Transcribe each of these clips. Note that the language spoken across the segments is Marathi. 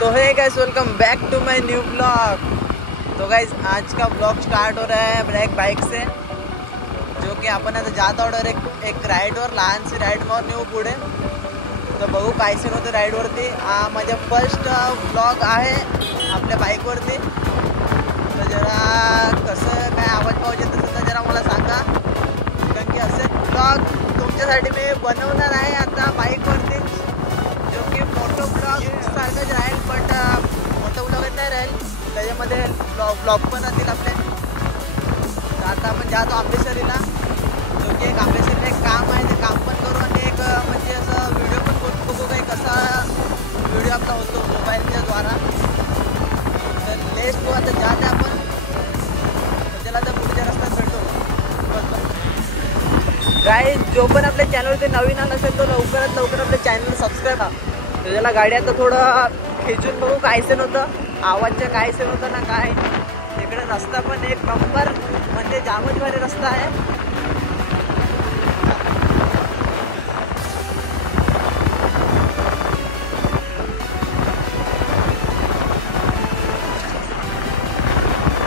तो है guys, welcome back to my new blog. तो गाइस आज का ब्लॉग स्टार्ट हो रहा है ब्लैक बाइक से, जो की आपण आता जात आहोत एक राईडवर, लहानशी राईड मारून येऊ पुढे. तर बघू काय सीन होतं राईडवरती. हा माझा फर्स्ट ब्लॉग आहे आपल्या बाईकवरती. तर जरा कसं काय आवाज पाहिजे तसं तर जरा मला सांगा, कारण की असे ब्लॉग तुमच्यासाठी मी बनवणार आहे आता बाईकवरती, जो की मोठं ब्लॉग सारखंच राहील, बट मोठं ब्लॉगच नाही राहील, त्याच्यामध्ये ब्लॉग पण राहतील आपले. तर आता आपण जातो आंबेसरीला, जो की एक आंबेसरीला एक काम आहे, ते काम पण करू आणि एक म्हणजे असं व्हिडिओ पण बघू काही कसा व्हिडिओ आपला होतो मोबाईलच्या द्वारा. तर लेट्स गो, आता जाते आपण. तर त्याला तर पुढच्या रस्त्यात भेटू. गाईस, जो पण आपल्या चॅनलवरती नवीन आला असेल तो लवकरात लवकर आपल्या चॅनल सबस्क्राईब करा. त्याला गाडी आता थोडं खेचून बघू काय सीन होतं, आवाजचं काय सीन होतं ना काय. तिकडे रस्ता पण एक नंबर म्हणजे जामच भारी रस्ता आहे.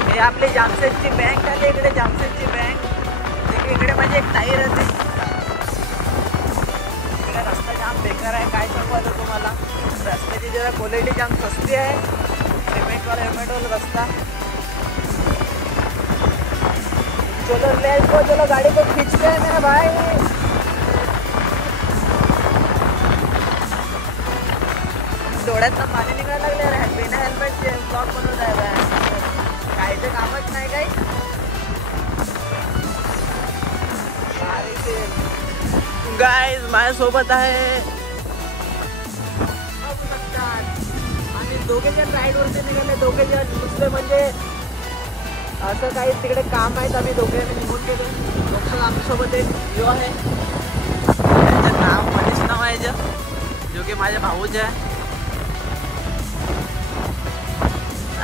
हे आपली जामशेदची बँक आली इकडे, जामशेदची बँक. इकडे माझी एक ताई राहते. इकडे रस्ता जाम बेकार आहे, काय सांगू आता तुम्हाला. रस्त्याची जरा क्वालिटी जाम सस्ती आहे, हेल्मेटवाला रस्ता. चलो लेट्स गो, चलो गाड़ी को खींचते हैं मेरा भाई. डोळ्यातनं पाणी निघायला लागले रे, बिना हेल्मेटचे ब्लॉग बनवत आहे. काय ते कामच नाही काही. गाइस माझ्यासोबत आहे आणि दोघे जण राईडवरती निघाले. दोघे जण दुसरे म्हणजे असं काही तिकडे काम आहेत, आम्ही दोघे निघून गेलो. लोक आमच्यासोबत एक यो आहे, त्याचं नाव मनीष नाव आहे, जो की माझ्या भाऊचे आहे.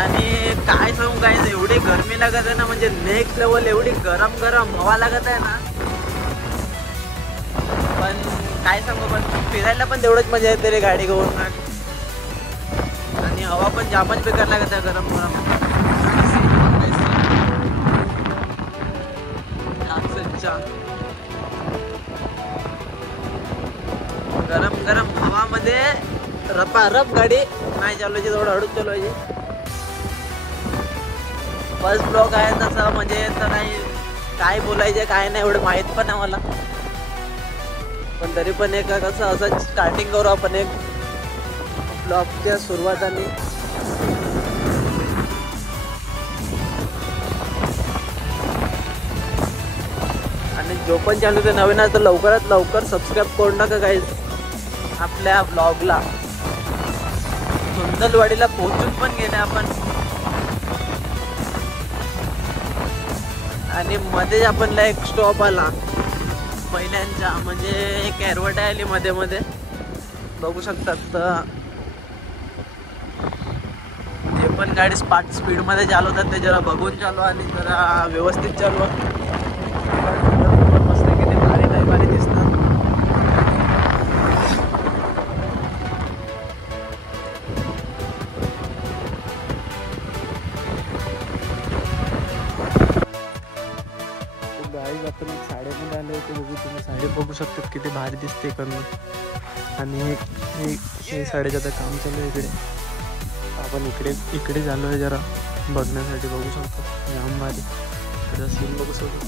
आणि काय सांगू काय, एवढी गरमी लागत आहे ना, म्हणजे नेक्स्ट लेवल. एवढी गरम गरम हवा लागत आहे ना, पण काय सांगू, पण फिरायला पण तेवढंच मजा येते रे गाडी घेऊन. आणि हवा पण जामच बेकार लागत आहे, गरम गरम. गरम गरम हवामध्ये रपारप गाडी नाही चालवायची, थोडं हळूच चालवायची. फर्स्ट ब्लॉग आहे तसं, म्हणजे तर नाही काय बोलायचं काय नाही एवढं माहीत पण आहे मला, पण तरी पण एक कसं असं स्टार्टिंग करू आपण एक ब्लॉगच्या सुरुवाताने. आणि जो पण चॅनल ते नवीन आहे तर लवकरात लवकर सबस्क्राईब करून टाका गाईज आपल्या ब्लॉगला. धुंदलवाडीला पोहोचून पण गेले आपण, आणि मध्येच आपणला एक स्टॉप आला पहिल्यांचा, म्हणजे एक एअरवट आली मध्ये मध्ये बघू शकतात. तर जे पण गाडी स्पीडमध्ये चालवतात ते जरा बघून चालवा आणि जरा व्यवस्थित चालवा. मस्त किती भारी नाही भारी दिसतात. गाईज आपण एक साड्यामध्ये आले होते, बघू तुम्ही साडी बघू शकतात किती भारी दिसते करून. आणि हे साडीचं आता काम चालू आहे इकडे. आपण इकडे झालो आहे जरा बघण्यासाठी, बघू शकतो जाम भारी त्याचा सीन बघू शकतो.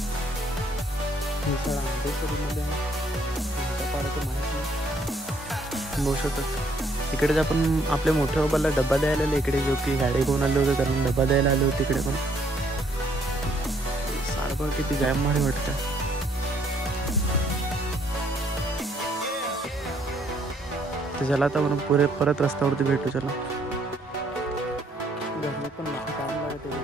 ही साडी आंबेसरीमध्ये आहे, कोणत्या पाड्याचं माहीत नाही. बघू शकतात इकडेच आपण आपल्या मोठ्या बाबाला डब्बा द्यायला आले इकडे, जो की गाडी घेऊन आले होते कारण डब्बा द्यायला आले होते इकडे. पण साडबळ किती जाम भारी वाटतं. तर चला आता आपण परत रस्त्यावरती भेटू. चला गरमी पण काम लागत आहे.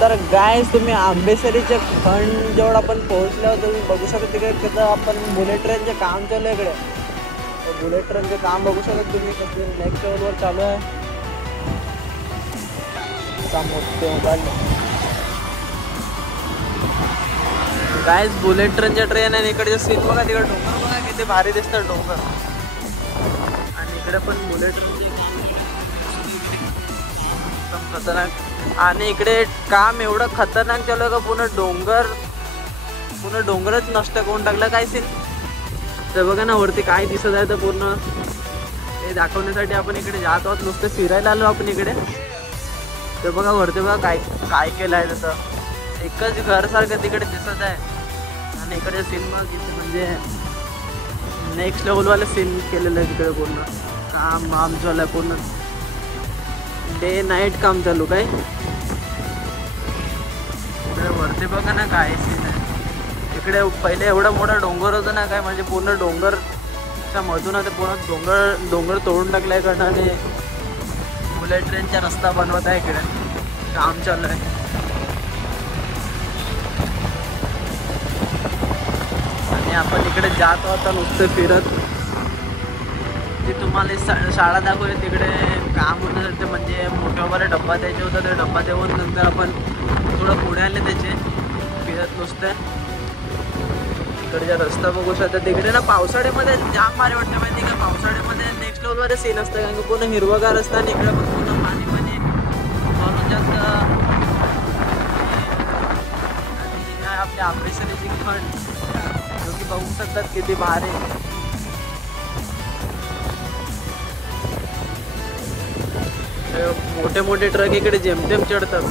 तर गाईज तुम्ही आंबेसरीच्या खंड जेवढं आपण पोहोचलो होतो, तुम्ही बघू शकता तिकडे कसं आपण बुलेट ट्रेनचे काम चालू आहे इकडे. बुलेट ट्रेनचे काम बघू शकता तुम्ही कसं नेक्स्ट लेवलवर चालू आहे. मोठे मोबाईल गाईज बुलेट ट्रेनच्या ट्रेन आहे. इकडे सीन बघा, तिकडे डोंगर बघा किती भारी दिसतात डोंगर. आणि इकडे पण बुलेट ट्रेनचे एकदम खतरनाक. आणि इकडे काम एवढं खतरनाक चालू आहे का पूर्ण डोंगरच नष्ट करून टाकलं. काय सीन तर बघा ना वरती काय दिसत आहे. तर पूर्ण हे दाखवण्यासाठी आपण इकडे जात आहोत. नुसतं फिरायला आलो आपण इकडे. तर बघा वरती बघा काय काय केलं आहे. तसं एकच घरसारखं तिकडे दिसत आहे. आणि इकडे सीन बघ म्हणजे नेक्स्ट लेवलवाले सीन केलेलं आहे तिकडे. पूर्ण काम चालू आहे. पूर्ण डे नाईट काम चालू काय. वरती बघा ना काय सीन आहे. इकडे पहिले एवढा मोठा डोंगर होता ना काय, म्हणजे पूर्ण डोंगरच्या मधून आता पूर्ण डोंगर तोडून टाकलाय कारण. आणि बुलेट ट्रेनचा रस्ता बनवत आहे. इकडे काम चालू आहे. आणि आपण इकडे जात होता नुसतं फिरत. ती तुम्हाला शाळा दाखवली तिकडे काम होतं ते, म्हणजे मोठ्या वगैरे डब्बा द्यायचे होतं. ते डब्बा देऊन नंतर आपण थोडं पुढे आले त्याचे फिरत नुसतं. इकडचा रस्ता बघू शकता. तिकडे ना पावसाळ्यामध्ये जाम भारी वाटतं माहिती का. पावसाळ्यामध्ये नेक्स्ट लेवलवर सीन असतं कारण की पूर्ण हिरवगार असतं. आणि इकडे पण पूर्ण पाणी भरून जास्त. आणि आपल्या अमृतसरी खंड जो की बघू शकतात किती भारी. मोठे मोठे ट्रक इकडे जेमतेम चढतात.